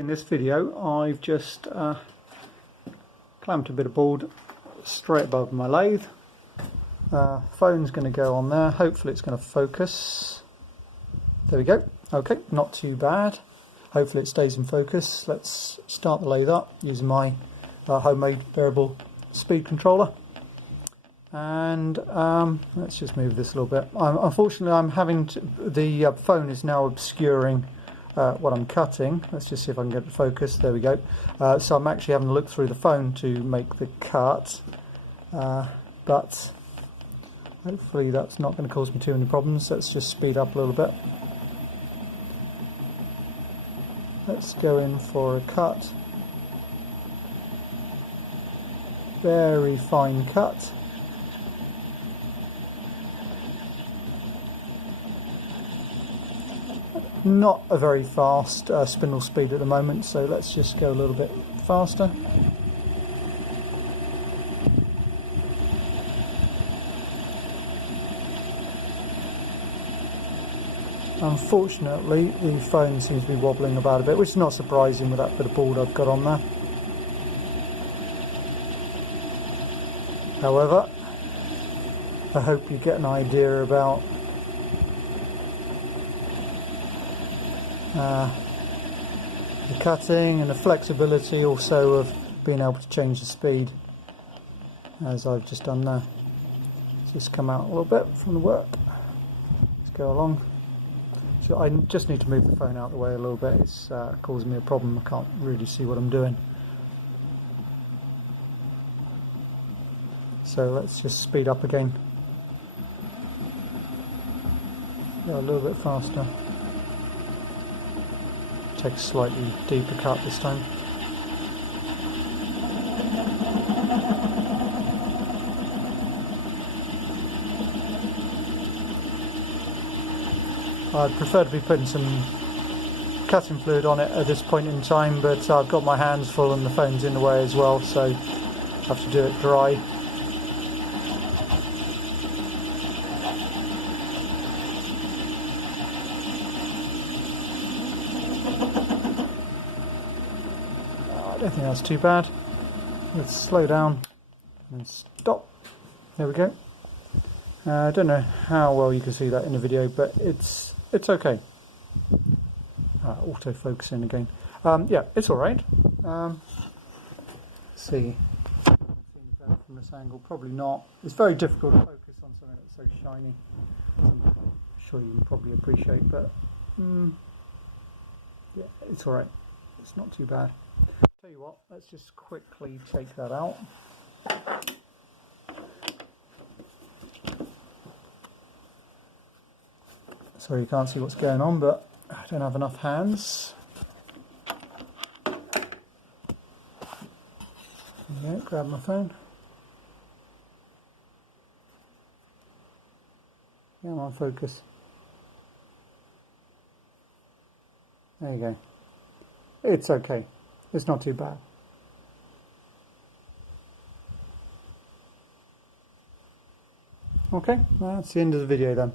In this video I've just clamped a bit of board straight above my lathe. Phone's going to go on there, hopefully it's going to focus. There we go, okay, not too bad. Hopefully it stays in focus. Let's start the lathe up using my homemade variable speed controller. And let's just move this a little bit. Unfortunately I'm having to, the phone is now obscuring what I'm cutting. Let's just see if I can get it to focus. There we go. So I'm actually having to look through the phone to make the cut, but hopefully that's not going to cause me too many problems. Let's just speed up a little bit. Let's go in for a cut. Very fine cut. Not a very fast spindle speed at the moment, so let's just go a little bit faster. Unfortunately, the phone seems to be wobbling about a bit, which is not surprising with that bit of board I've got on there. However, I hope you get an idea about the cutting and the flexibility also of being able to change the speed, as I've just done there. Let's just come out a little bit from the work. Let's go along. So I just need to move the phone out of the way a little bit. It's causing me a problem. I can't really see what I'm doing. So let's just speed up again. Go a little bit faster. Take a slightly deeper cut this time. I'd prefer to be putting some cutting fluid on it at this point in time, but I've got my hands full and the phone's in the way as well, so I have to do it dry. I don't think that's too bad. Let's slow down and stop. There we go. I don't know how well you can see that in the video, but it's okay. Auto focusing again. Yeah, it's all right. Let's see. From this angle, probably not. It's very difficult to focus on something that's so shiny. I'm sure you can probably appreciate, but yeah, it's all right. It's not too bad. Tell you what, let's just quickly take that out. Sorry you can't see what's going on, but I don't have enough hands. There you go, grab my phone. Yeah, I'm on focus. There you go. It's okay. It's not too bad. Okay, well, that's the end of the video then.